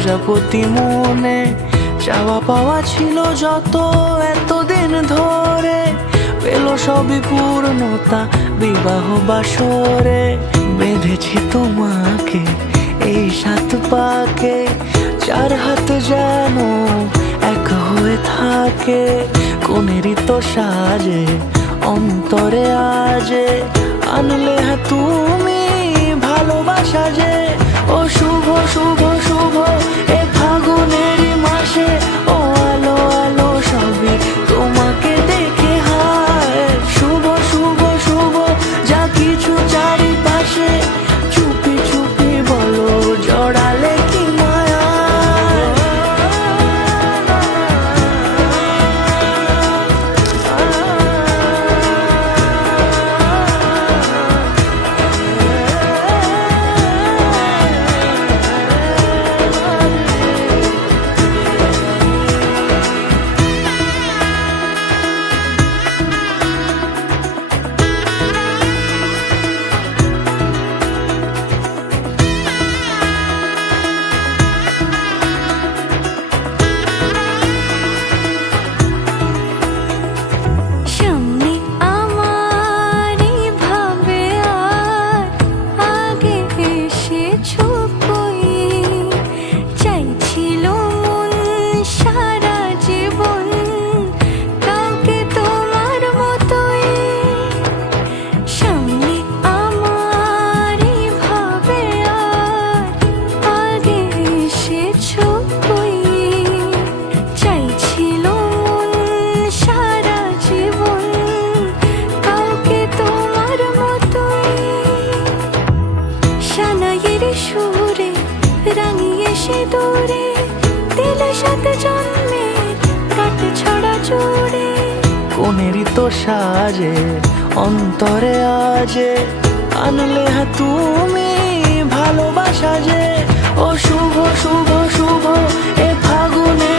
প্রজাপতি মনে চাওয়া পাওয়া ছিল যত এতদিন ধরে, পেল সবই পূর্ণতা বিবাহ বাসরে। বেঁধেছি তোমাকে এই 7 পাকে, 4 হাত যেন এক হয়ে থাকে। কোনেরই তো সাজে অন্তরে আজে, আনলে তুমি ভালোবাসা যে। ও শুভ শুভ শুভ এ ফাগুনেরই মাসে, ও আলো আলো সবই তোমাকে দেখে হায়। শুভ শুভ শুভ যা কিছু চারিপাশে, চুপি চুপি বলো জড়ালে কি মায়া। সুরে রাঙিয়ে সে দূরে দিলে 7 জন্মের কাট ছড়া জোড়ে। কোনেরই তো সাজে অন্তরে আজে, আনলে তুমি ভালোবাসা যে। ও শুভ শুভ শুভ এ ফাগুনে